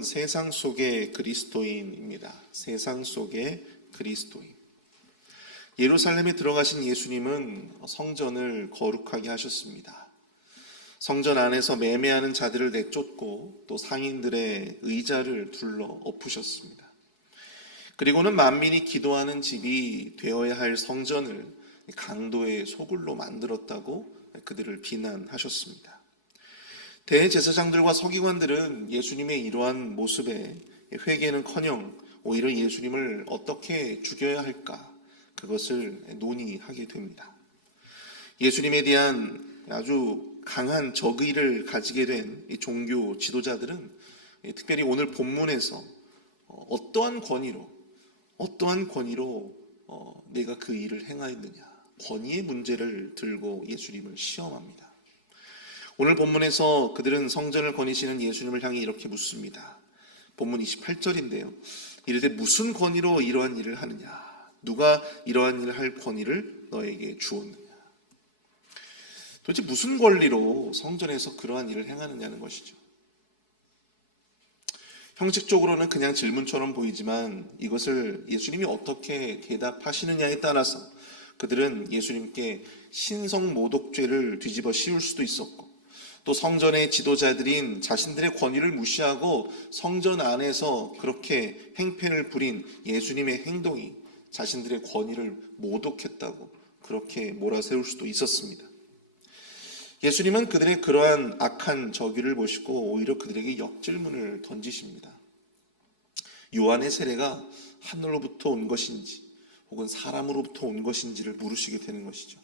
제목은 세상 속의 그리스도인입니다. 세상 속의 그리스도인. 예루살렘에 들어가신 예수님은 성전을 거룩하게 하셨습니다. 성전 안에서 매매하는 자들을 내쫓고 또 상인들의 의자를 둘러 엎으셨습니다. 그리고는 만민이 기도하는 집이 되어야 할 성전을 강도의 소굴로 만들었다고 그들을 비난하셨습니다. 대제사장들과 서기관들은 예수님의 이러한 모습에 회개는커녕 오히려 예수님을 어떻게 죽여야 할까, 그것을 논의하게 됩니다. 예수님에 대한 아주 강한 적의를 가지게 된 이 종교 지도자들은 특별히 오늘 본문에서 어떠한 권위로 내가 그 일을 행하였느냐, 권위의 문제를 들고 예수님을 시험합니다. 오늘 본문에서 그들은 성전을 거니시는 예수님을 향해 이렇게 묻습니다. 본문 28절인데요. 이르되 무슨 권위로 이러한 일을 하느냐? 누가 이러한 일을 할 권위를 너에게 주었느냐? 도대체 무슨 권리로 성전에서 그러한 일을 행하느냐는 것이죠. 형식적으로는 그냥 질문처럼 보이지만 이것을 예수님이 어떻게 대답하시느냐에 따라서 그들은 예수님께 신성모독죄를 뒤집어 씌울 수도 있었고, 또 성전의 지도자들인 자신들의 권위를 무시하고 성전 안에서 그렇게 행패를 부린 예수님의 행동이 자신들의 권위를 모독했다고 그렇게 몰아세울 수도 있었습니다. 예수님은 그들의 그러한 악한 저기를 보시고 오히려 그들에게 역질문을 던지십니다. 요한의 세례가 하늘로부터 온 것인지 혹은 사람으로부터 온 것인지를 물으시게 되는 것이죠.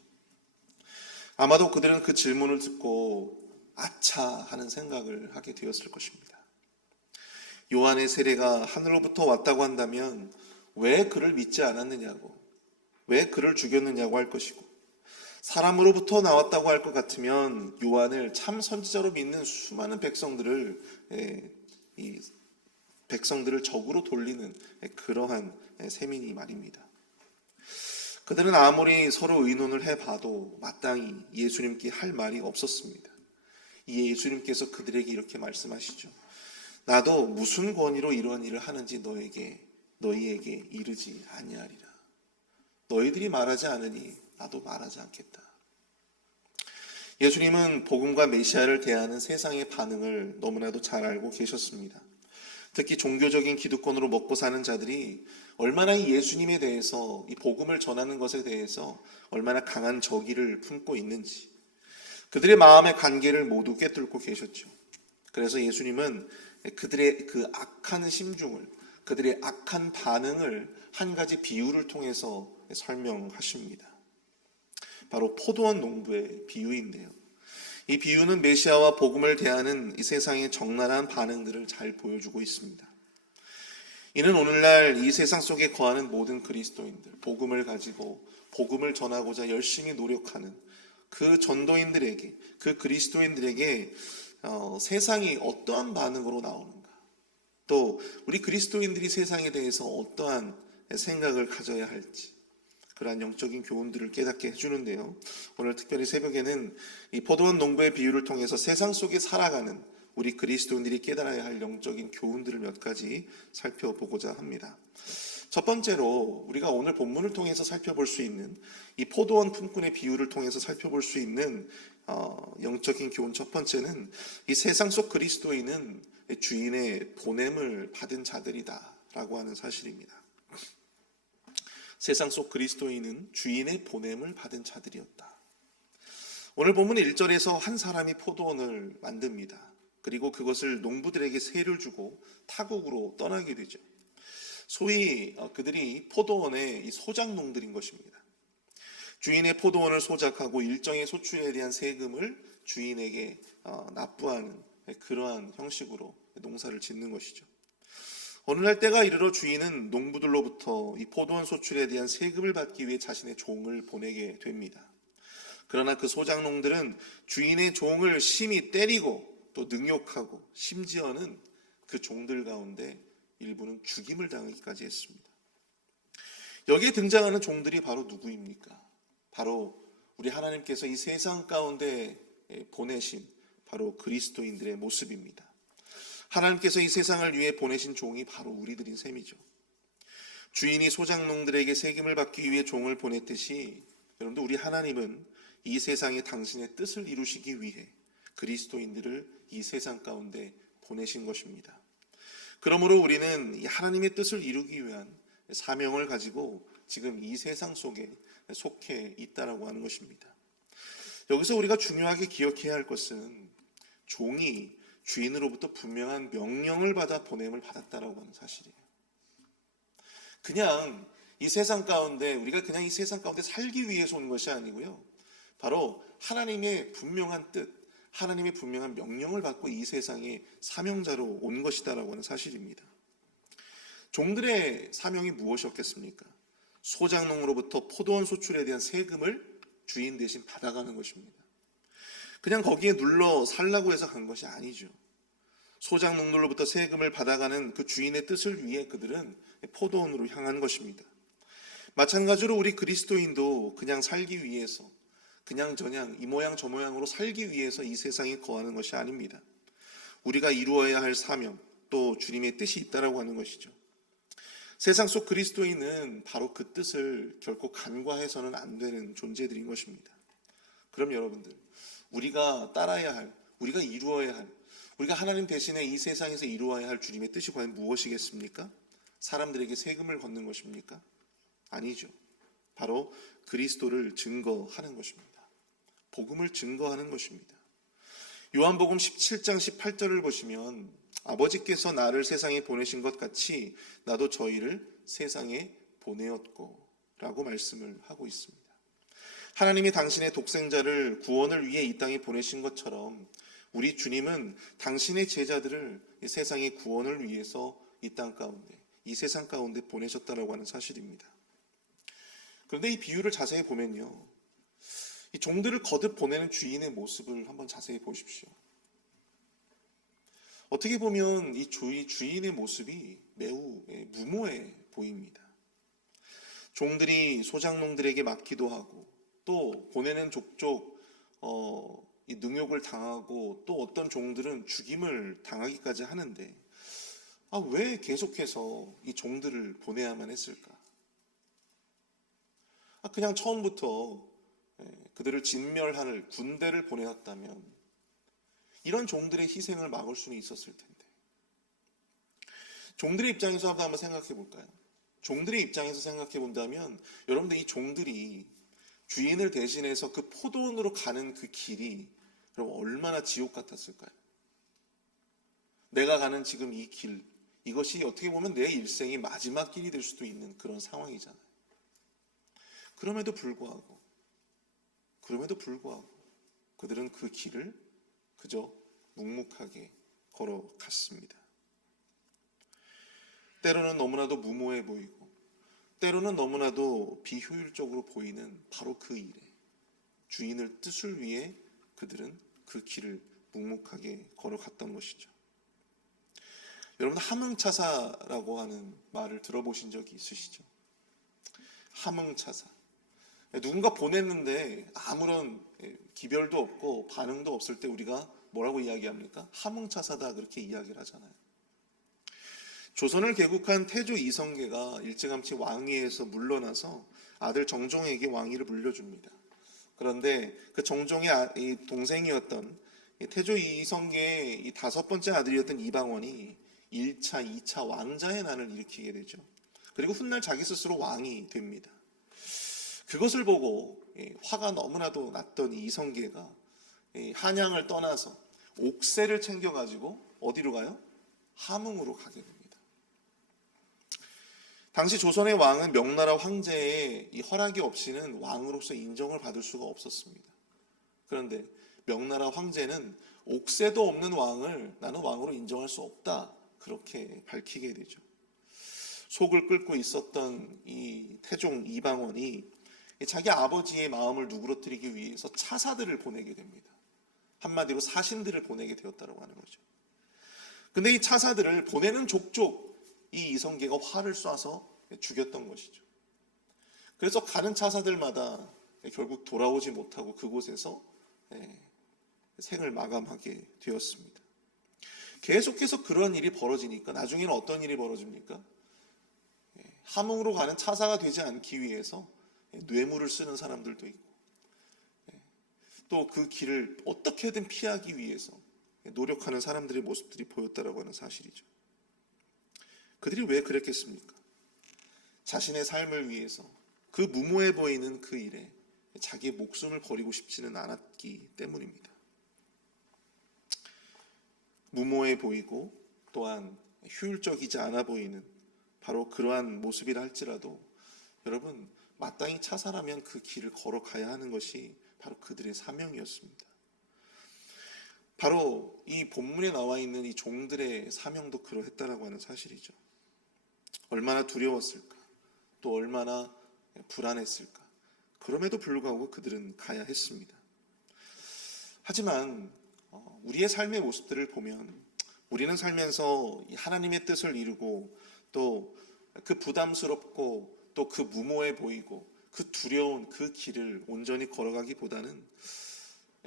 아마도 그들은 그 질문을 듣고 아차 하는 생각을 하게 되었을 것입니다. 요한의 세례가 하늘로부터 왔다고 한다면 왜 그를 믿지 않았느냐고, 왜 그를 죽였느냐고 할 것이고, 사람으로부터 나왔다고 할 것 같으면 요한을 참 선지자로 믿는 수많은 백성들을 적으로 돌리는 그러한 셈이니 말입니다. 그들은 아무리 서로 의논을 해봐도 마땅히 예수님께 할 말이 없었습니다. 이에 예수님께서 그들에게 이렇게 말씀하시죠. 나도 무슨 권위로 이러한 일을 하는지 너희에게 이르지 아니하리라. 너희들이 말하지 않으니 나도 말하지 않겠다. 예수님은 복음과 메시아를 대하는 세상의 반응을 너무나도 잘 알고 계셨습니다. 특히 종교적인 기득권으로 먹고 사는 자들이 얼마나 이 예수님에 대해서, 이 복음을 전하는 것에 대해서 얼마나 강한 적의를 품고 있는지 그들의 마음의 관계를 모두 꿰뚫고 계셨죠. 그래서 예수님은 그들의 그 악한 심중을, 그들의 악한 반응을 한 가지 비유를 통해서 설명하십니다. 바로 포도원 농부의 비유인데요. 이 비유는 메시아와 복음을 대하는 이 세상의 적나라한 반응들을 잘 보여주고 있습니다. 이는 오늘날 이 세상 속에 거하는 모든 그리스도인들, 복음을 가지고 복음을 전하고자 열심히 노력하는 그 전도인들에게, 그 그리스도인들에게 세상이 어떠한 반응으로 나오는가, 또 우리 그리스도인들이 세상에 대해서 어떠한 생각을 가져야 할지, 그러한 영적인 교훈들을 깨닫게 해주는데요. 오늘 특별히 새벽에는 이 포도원 농부의 비유를 통해서 세상 속에 살아가는 우리 그리스도인들이 깨달아야 할 영적인 교훈들을 몇 가지 살펴보고자 합니다. 첫 번째로 우리가 오늘 본문을 통해서 살펴볼 수 있는, 이 포도원 품꾼의 비유를 통해서 살펴볼 수 있는 영적인 교훈 첫 번째는, 이 세상 속 그리스도인은 주인의 보냄을 받은 자들이다 라고 하는 사실입니다. 세상 속 그리스도인은 주인의 보냄을 받은 자들이었다. 오늘 본문 1절에서 한 사람이 포도원을 만듭니다. 그리고 그것을 농부들에게 세를 주고 타국으로 떠나게 되죠. 소위 그들이 포도원의 소작농들인 것입니다. 주인의 포도원을 소작하고 일정의 소출에 대한 세금을 주인에게 납부하는 그러한 형식으로 농사를 짓는 것이죠. 어느 날 때가 이르러 주인은 농부들로부터 이 포도원 소출에 대한 세금을 받기 위해 자신의 종을 보내게 됩니다. 그러나 그 소작농들은 주인의 종을 심히 때리고 또 능욕하고, 심지어는 그 종들 가운데 일부는 죽임을 당하기까지 했습니다. 여기에 등장하는 종들이 바로 누구입니까? 바로 우리 하나님께서 이 세상 가운데 보내신 바로 그리스도인들의 모습입니다. 하나님께서 이 세상을 위해 보내신 종이 바로 우리들인 셈이죠. 주인이 소작농들에게 세금을 받기 위해 종을 보냈듯이 여러분들 우리 하나님은 이 세상에 당신의 뜻을 이루시기 위해 그리스도인들을 이 세상 가운데 보내신 것입니다. 그러므로 우리는 이 하나님의 뜻을 이루기 위한 사명을 가지고 지금 이 세상 속에 속해 있다라고 하는 것입니다. 여기서 우리가 중요하게 기억해야 할 것은 종이 주인으로부터 분명한 명령을 받아 보냄을 받았다라고 하는 사실이에요. 그냥 이 세상 가운데 우리가 그냥 이 세상 가운데 살기 위해서 온 것이 아니고요. 바로 하나님의 분명한 뜻, 하나님의 분명한 명령을 받고 이 세상에 사명자로 온 것이다라고 하는 사실입니다. 종들의 사명이 무엇이었겠습니까? 소작농으로부터 포도원 소출에 대한 세금을 주인 대신 받아가는 것입니다. 그냥 거기에 눌러 살라고 해서 간 것이 아니죠. 소작농들로부터 세금을 받아가는 그 주인의 뜻을 위해 그들은 포도원으로 향한 것입니다. 마찬가지로 우리 그리스도인도 그냥 살기 위해서 그냥 저냥 이 모양 저 모양으로 살기 위해서 이 세상에 거하는 것이 아닙니다. 우리가 이루어야 할 사명 또 주님의 뜻이 있다라고 하는 것이죠. 세상 속 그리스도인은 바로 그 뜻을 결코 간과해서는 안 되는 존재들인 것입니다. 그럼 여러분들 우리가 따라야 할, 우리가 이루어야 할, 우리가 하나님 대신에 이 세상에서 이루어야 할 주님의 뜻이 과연 무엇이겠습니까? 사람들에게 세금을 걷는 것입니까? 아니죠. 바로 그리스도를 증거하는 것입니다. 복음을 증거하는 것입니다. 요한복음 17장 18절을 보시면 아버지께서 나를 세상에 보내신 것 같이 나도 저희를 세상에 보내었고 라고 말씀을 하고 있습니다. 하나님이 당신의 독생자를 구원을 위해 이 땅에 보내신 것처럼 우리 주님은 당신의 제자들을 이 세상의 구원을 위해서 이 땅 가운데, 이 세상 가운데 보내셨다라고 하는 사실입니다. 그런데 이 비유를 자세히 보면요, 이 종들을 거듭 보내는 주인의 모습을 한번 자세히 보십시오. 어떻게 보면 이 주인의 모습이 매우 무모해 보입니다. 종들이 소작농들에게 맡기도 하고 또 보내는 족족 이 능욕을 당하고 또 어떤 종들은 죽임을 당하기까지 하는데 왜 계속해서 이 종들을 보내야만 했을까? 그냥 처음부터 그들을 진멸할 군대를 보내었다면 이런 종들의 희생을 막을 수는 있었을 텐데, 종들의 입장에서 한번 생각해 볼까요? 종들의 입장에서 생각해 본다면 여러분들 이 종들이 주인을 대신해서 그 포도원으로 가는 그 길이 그럼 얼마나 지옥 같았을까요? 내가 가는 지금 이 길, 이것이 어떻게 보면 내 일생의 마지막 길이 될 수도 있는 그런 상황이잖아요. 그럼에도 불구하고 그들은 그 길을 그저 묵묵하게 걸어갔습니다. 때로는 너무나도 무모해 보이고 때로는 너무나도 비효율적으로 보이는 바로 그 일에 주인의 뜻을 위해 그들은 그 길을 묵묵하게 걸어갔던 것이죠. 여러분 함흥차사라고 하는 말을 들어보신 적이 있으시죠? 함흥차사. 누군가 보냈는데 아무런 기별도 없고 반응도 없을 때 우리가 뭐라고 이야기합니까? 함흥차사다 그렇게 이야기를 하잖아요. 조선을 개국한 태조 이성계가 일찌감치 왕위에서 물러나서 아들 정종에게 왕위를 물려줍니다. 그런데 그 정종의 동생이었던 태조 이성계의 이 5번째 아들이었던 이방원이 1차, 2차 왕자의 난을 일으키게 되죠. 그리고 훗날 자기 스스로 왕이 됩니다. 그것을 보고 화가 너무나도 났던 이성계가 한양을 떠나서 옥새를 챙겨가지고 어디로 가요? 함흥으로 가게 됩니다. 당시 조선의 왕은 명나라 황제의 이 허락이 없이는 왕으로서 인정을 받을 수가 없었습니다. 그런데 명나라 황제는 옥새도 없는 왕을 나는 왕으로 인정할 수 없다 그렇게 밝히게 되죠. 속을 끓고 있었던 이 태종 이방원이 자기 아버지의 마음을 누그러뜨리기 위해서 차사들을 보내게 됩니다. 한마디로 사신들을 보내게 되었다고 하는 거죠. 근데 이 차사들을 보내는 족족 이 이성계가 화를 쏴서 죽였던 것이죠. 그래서 가는 차사들마다 결국 돌아오지 못하고 그곳에서 생을 마감하게 되었습니다. 계속해서 그런 일이 벌어지니까 나중에는 어떤 일이 벌어집니까? 함흥으로 가는 차사가 되지 않기 위해서 뇌물을 쓰는 사람들도 있고, 또 그 길을 어떻게든 피하기 위해서 노력하는 사람들의 모습들이 보였다라고 하는 사실이죠. 그들이 왜 그랬겠습니까? 자신의 삶을 위해서 그 무모해 보이는 그 일에 자기의 목숨을 버리고 싶지는 않았기 때문입니다. 무모해 보이고 또한 효율적이지 않아 보이는 바로 그러한 모습이라 할지라도 여러분, 마땅히 차사라면 그 길을 걸어가야 하는 것이 바로 그들의 사명이었습니다. 바로 이 본문에 나와 있는 이 종들의 사명도 그러했다라고 하는 사실이죠. 얼마나 두려웠을까, 또 얼마나 불안했을까. 그럼에도 불구하고 그들은 가야 했습니다. 하지만 우리의 삶의 모습들을 보면 우리는 살면서 하나님의 뜻을 이루고 또 그 부담스럽고 또 그 무모해 보이고 그 두려운 그 길을 온전히 걸어가기보다는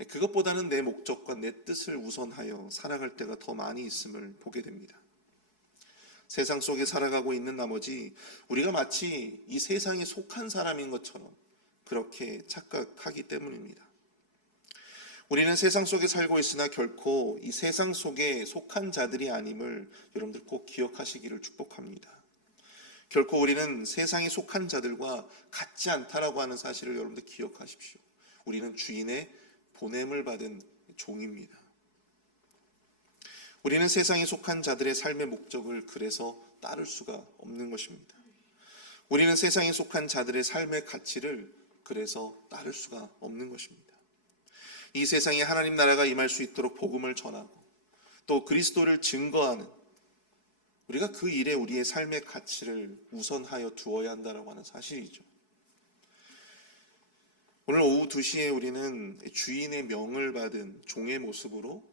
그것보다는 내 목적과 내 뜻을 우선하여 살아갈 때가 더 많이 있음을 보게 됩니다. 세상 속에 살아가고 있는 나머지 우리가 마치 이 세상에 속한 사람인 것처럼 그렇게 착각하기 때문입니다. 우리는 세상 속에 살고 있으나 결코 이 세상 속에 속한 자들이 아님을 여러분들 꼭 기억하시기를 축복합니다. 결코 우리는 세상에 속한 자들과 같지 않다라고 하는 사실을 여러분들 기억하십시오. 우리는 주인의 보냄을 받은 종입니다. 우리는 세상에 속한 자들의 삶의 목적을 그래서 따를 수가 없는 것입니다. 우리는 세상에 속한 자들의 삶의 가치를 그래서 따를 수가 없는 것입니다. 이 세상에 하나님 나라가 임할 수 있도록 복음을 전하고 또 그리스도를 증거하는 우리가 그 일에 우리의 삶의 가치를 우선하여 두어야 한다고 하는 사실이죠. 오늘 오후 2시에 우리는 주인의 명을 받은 종의 모습으로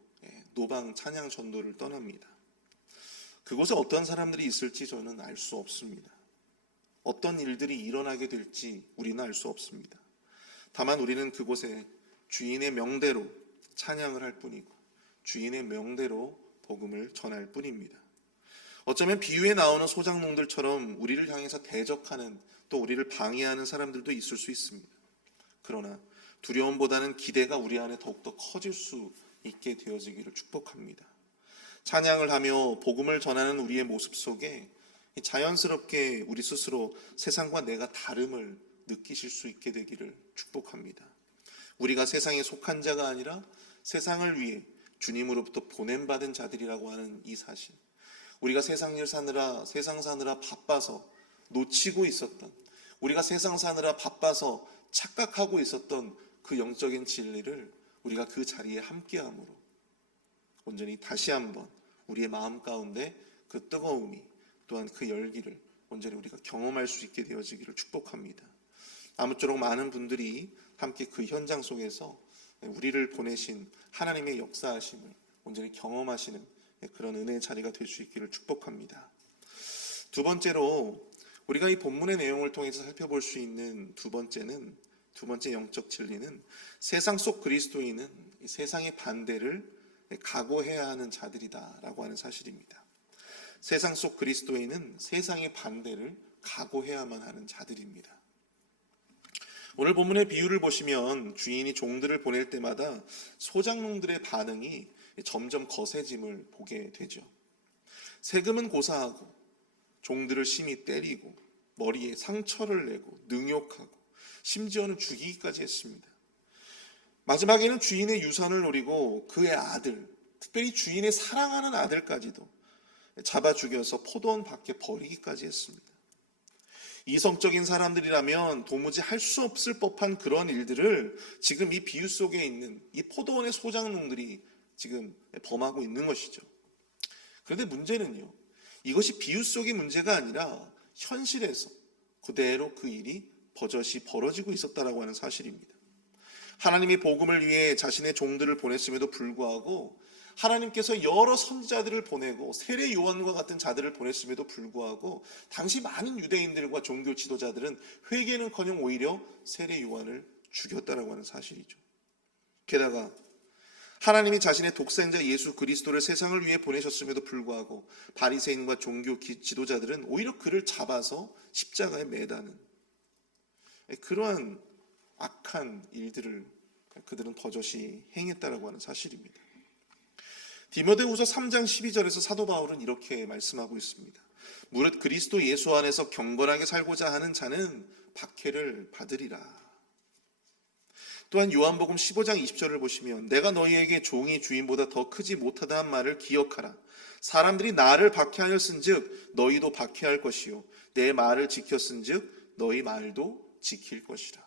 노방 찬양 전도를 떠납니다. 그곳에 어떤 사람들이 있을지 저는 알 수 없습니다. 어떤 일들이 일어나게 될지 우리는 알 수 없습니다. 다만 우리는 그곳에 주인의 명대로 찬양을 할 뿐이고 주인의 명대로 복음을 전할 뿐입니다. 어쩌면 비유에 나오는 소작농들처럼 우리를 향해서 대적하는 또 우리를 방해하는 사람들도 있을 수 있습니다. 그러나 두려움보다는 기대가 우리 안에 더욱더 커질 수 있게 되어지기를 축복합니다. 찬양을 하며 복음을 전하는 우리의 모습 속에 자연스럽게 우리 스스로 세상과 내가 다름을 느끼실 수 있게 되기를 축복합니다. 우리가 세상에 속한 자가 아니라 세상을 위해 주님으로부터 보냄받은 자들이라고 하는 이 사실, 우리가 세상 일 사느라 세상 사느라 바빠서 놓치고 있었던, 우리가 세상 사느라 바빠서 착각하고 있었던 그 영적인 진리를 우리가 그 자리에 함께함으로 온전히 다시 한번 우리의 마음 가운데 그 뜨거움이 또한 그 열기를 온전히 우리가 경험할 수 있게 되어지기를 축복합니다. 아무쪼록 많은 분들이 함께 그 현장 속에서 우리를 보내신 하나님의 역사하심을 온전히 경험하시는 그런 은혜의 자리가 될 수 있기를 축복합니다. 두 번째로 우리가 이 본문의 내용을 통해서 살펴볼 수 있는 두 번째 영적 진리는 세상 속 그리스도인은 이 세상의 반대를 각오해야 하는 자들이다라고 하는 사실입니다. 세상 속 그리스도인은 세상의 반대를 각오해야만 하는 자들입니다. 오늘 본문의 비유를 보시면 주인이 종들을 보낼 때마다 소작농들의 반응이 점점 거세짐을 보게 되죠. 세금은 고사하고 종들을 심히 때리고 머리에 상처를 내고 능욕하고 심지어는 죽이기까지 했습니다. 마지막에는 주인의 유산을 노리고 그의 아들, 특별히 주인의 사랑하는 아들까지도 잡아 죽여서 포도원 밖에 버리기까지 했습니다. 이성적인 사람들이라면 도무지 할 수 없을 법한 그런 일들을 지금 이 비유 속에 있는 이 포도원의 소작농들이 지금 범하고 있는 것이죠. 그런데 문제는요, 이것이 비유 속의 문제가 아니라 현실에서 그대로 그 일이 버젓이 벌어지고 있었다라고 하는 사실입니다. 하나님이 복음을 위해 자신의 종들을 보냈음에도 불구하고 하나님께서 여러 선지자들을 보내고 세례 요한과 같은 자들을 보냈음에도 불구하고 당시 많은 유대인들과 종교 지도자들은 회개는커녕 오히려 세례 요한을 죽였다라고 하는 사실이죠. 게다가 하나님이 자신의 독생자 예수 그리스도를 세상을 위해 보내셨음에도 불구하고 바리새인과 종교 지도자들은 오히려 그를 잡아서 십자가에 매다는 그러한 악한 일들을 그들은 버젓이 행했다라고 하는 사실입니다. 디모데후서 3장 12절에서 사도 바울은 이렇게 말씀하고 있습니다. 무릇 그리스도 예수 안에서 경건하게 살고자 하는 자는 박해를 받으리라. 또한 요한복음 15장 20절을 보시면 내가 너희에게 종이 주인보다 더 크지 못하다 한 말을 기억하라. 사람들이 나를 박해하였은즉 너희도 박해할 것이요 내 말을 지켰은즉 너희 말도 지킬 것이라.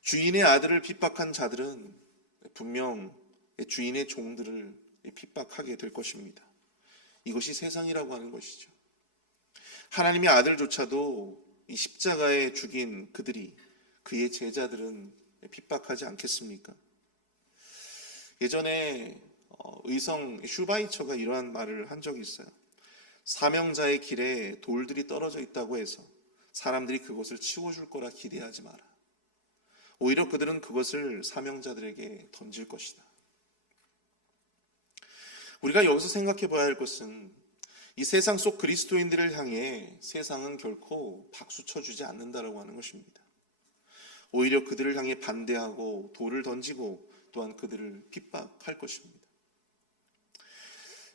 주인의 아들을 핍박한 자들은 분명 주인의 종들을 핍박하게 될 것입니다. 이것이 세상이라고 하는 것이죠. 하나님의 아들조차도 이 십자가에 죽인 그들이 그의 제자들은 핍박하지 않겠습니까? 예전에 의성 슈바이처가 이러한 말을 한 적이 있어요. 사명자의 길에 돌들이 떨어져 있다고 해서 사람들이 그것을 치워줄 거라 기대하지 마라. 오히려 그들은 그것을 사명자들에게 던질 것이다. 우리가 여기서 생각해 봐야 할 것은 이 세상 속 그리스도인들을 향해 세상은 결코 박수 쳐주지 않는다라고 하는 것입니다. 오히려 그들을 향해 반대하고 돌을 던지고 또한 그들을 핍박할 것입니다.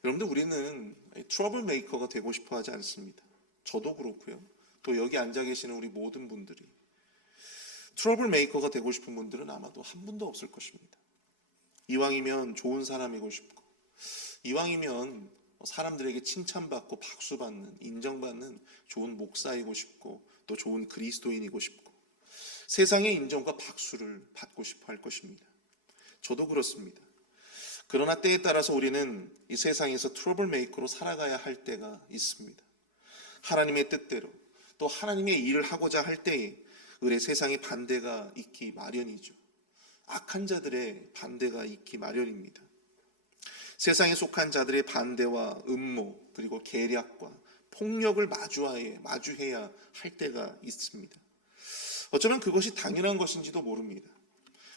여러분들, 우리는 트러블 메이커가 되고 싶어 하지 않습니다. 저도 그렇고요. 또 여기 앉아 계시는 우리 모든 분들이 트러블 메이커가 되고 싶은 분들은 아마도 한 분도 없을 것입니다. 이왕이면 좋은 사람이고 싶고, 이왕이면 사람들에게 칭찬받고 박수받는, 인정받는 좋은 목사이고 싶고, 또 좋은 그리스도인이고 싶고, 세상의 인정과 박수를 받고 싶어 할 것입니다. 저도 그렇습니다. 그러나 때에 따라서 우리는 이 세상에서 트러블 메이커로 살아가야 할 때가 있습니다. 하나님의 뜻대로 또 하나님의 일을 하고자 할 때에 을의 세상의 반대가 있기 마련이죠. 악한 자들의 반대가 있기 마련입니다. 세상에 속한 자들의 반대와 음모 그리고 계략과 폭력을 마주해야 할 때가 있습니다. 어쩌면 그것이 당연한 것인지도 모릅니다.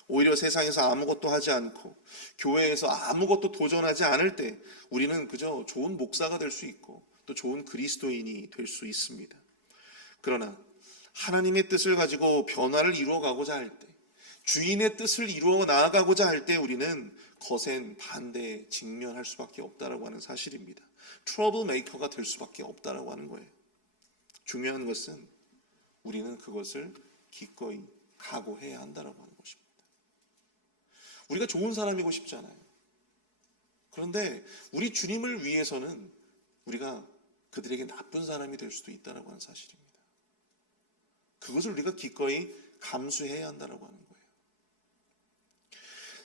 오히려 세상에서 아무것도 하지 않고 교회에서 아무것도 도전하지 않을 때 우리는 그저 좋은 목사가 될 수 있고 또 좋은 그리스도인이 될 수 있습니다. 그러나 하나님의 뜻을 가지고 변화를 이루어가고자 할 때, 주인의 뜻을 이루어 나아가고자 할 때 우리는 거센 반대에 직면할 수밖에 없다라고 하는 사실입니다. 트러블 메이커가 될 수밖에 없다라고 하는 거예요. 중요한 것은 우리는 그것을 기꺼이 각오해야 한다라고 하는 것입니다. 우리가 좋은 사람이고 싶잖아요. 그런데 우리 주님을 위해서는 우리가 그들에게 나쁜 사람이 될 수도 있다라고 하는 사실입니다. 그것을 우리가 기꺼이 감수해야 한다라고 하는 거예요.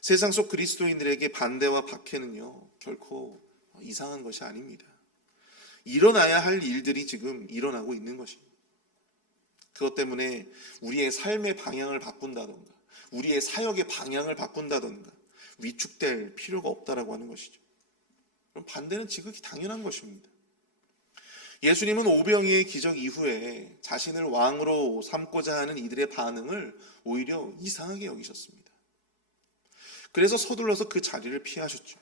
세상 속 그리스도인들에게 반대와 박해는요, 결코 이상한 것이 아닙니다. 일어나야 할 일들이 지금 일어나고 있는 것입니다. 그것 때문에 우리의 삶의 방향을 바꾼다던가 우리의 사역의 방향을 바꾼다던가 위축될 필요가 없다라고 하는 것이죠. 그럼 반대는 지극히 당연한 것입니다. 예수님은 오병이의 기적 이후에 자신을 왕으로 삼고자 하는 이들의 반응을 오히려 이상하게 여기셨습니다. 그래서 서둘러서 그 자리를 피하셨죠.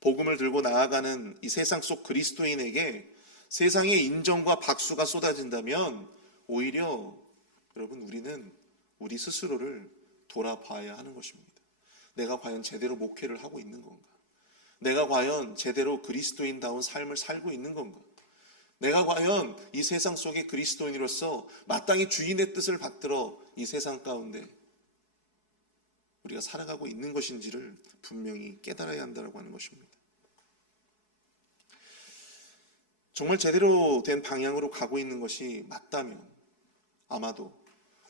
복음을 들고 나아가는 이 세상 속 그리스도인에게 세상의 인정과 박수가 쏟아진다면 오히려 여러분 우리는 우리 스스로를 돌아봐야 하는 것입니다. 내가 과연 제대로 목회를 하고 있는 건가? 내가 과연 제대로 그리스도인다운 삶을 살고 있는 건가? 내가 과연 이 세상 속의 그리스도인으로서 마땅히 주인의 뜻을 받들어 이 세상 가운데 우리가 살아가고 있는 것인지를 분명히 깨달아야 한다고 하는 것입니다. 정말 제대로 된 방향으로 가고 있는 것이 맞다면 아마도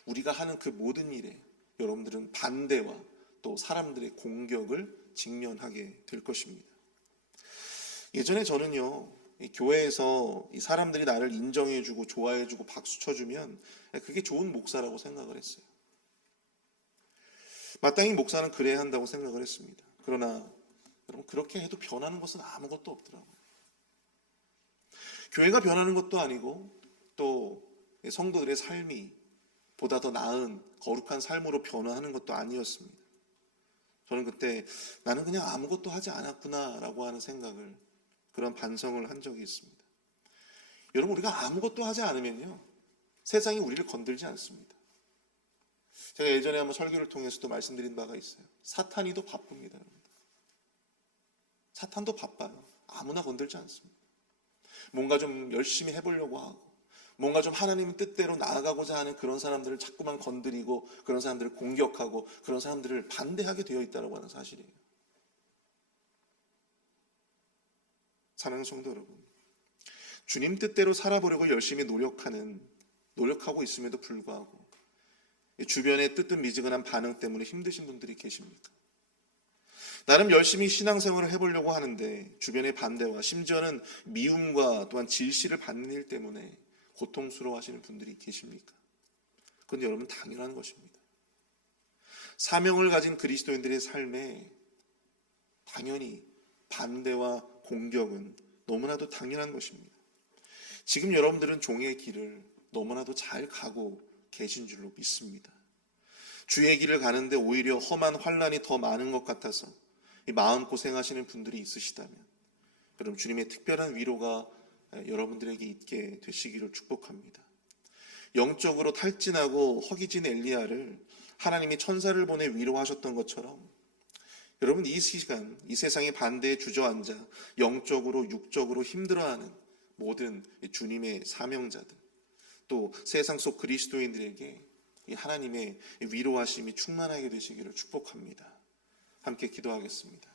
우리가 하는 그 모든 일에 여러분들은 반대와 또 사람들의 공격을 직면하게 될 것입니다. 예전에 저는요, 이 교회에서 이 사람들이 나를 인정해주고 좋아해주고 박수 쳐주면 그게 좋은 목사라고 생각을 했어요. 마땅히 목사는 그래야 한다고 생각을 했습니다. 그러나 여러분 그렇게 해도 변하는 것은 아무것도 없더라고요. 교회가 변하는 것도 아니고 또 성도들의 삶이 보다 더 나은 거룩한 삶으로 변화하는 것도 아니었습니다. 저는 그때 나는 그냥 아무것도 하지 않았구나라고 하는 생각을, 그런 반성을 한 적이 있습니다. 여러분, 우리가 아무것도 하지 않으면요, 세상이 우리를 건들지 않습니다. 제가 예전에 한번 설교를 통해서도 말씀드린 바가 있어요. 사탄이 더 바쁩니다. 여러분. 사탄도 바빠요. 아무나 건들지 않습니다. 뭔가 좀 열심히 해보려고 하고, 뭔가 좀 하나님의 뜻대로 나아가고자 하는 그런 사람들을 자꾸만 건드리고, 그런 사람들을 공격하고, 그런 사람들을 반대하게 되어 있다고 하는 사실이에요. 사랑하는 성도 여러분, 주님 뜻대로 살아보려고 열심히 노력하고 있음에도 불구하고 주변의 뜨뜻미지근한 반응 때문에 힘드신 분들이 계십니까? 나름 열심히 신앙생활을 해보려고 하는데 주변의 반대와 심지어는 미움과 또한 질시를 받는 일 때문에 고통스러워하시는 분들이 계십니까? 그런데 여러분, 당연한 것입니다. 사명을 가진 그리스도인들의 삶에 당연히 반대와 공격은 너무나도 당연한 것입니다. 지금 여러분들은 종의 길을 너무나도 잘 가고 계신 줄로 믿습니다. 주의 길을 가는데 오히려 험한 환난이 더 많은 것 같아서 마음고생하시는 분들이 있으시다면, 그럼 주님의 특별한 위로가 여러분들에게 있게 되시기를 축복합니다. 영적으로 탈진하고 허기진 엘리야를 하나님이 천사를 보내 위로하셨던 것처럼, 여러분, 이 시간, 이 세상의 반대에 주저앉아 영적으로 육적으로 힘들어하는 모든 주님의 사명자들, 또 세상 속 그리스도인들에게 이 하나님의 위로하심이 충만하게 되시기를 축복합니다. 함께 기도하겠습니다.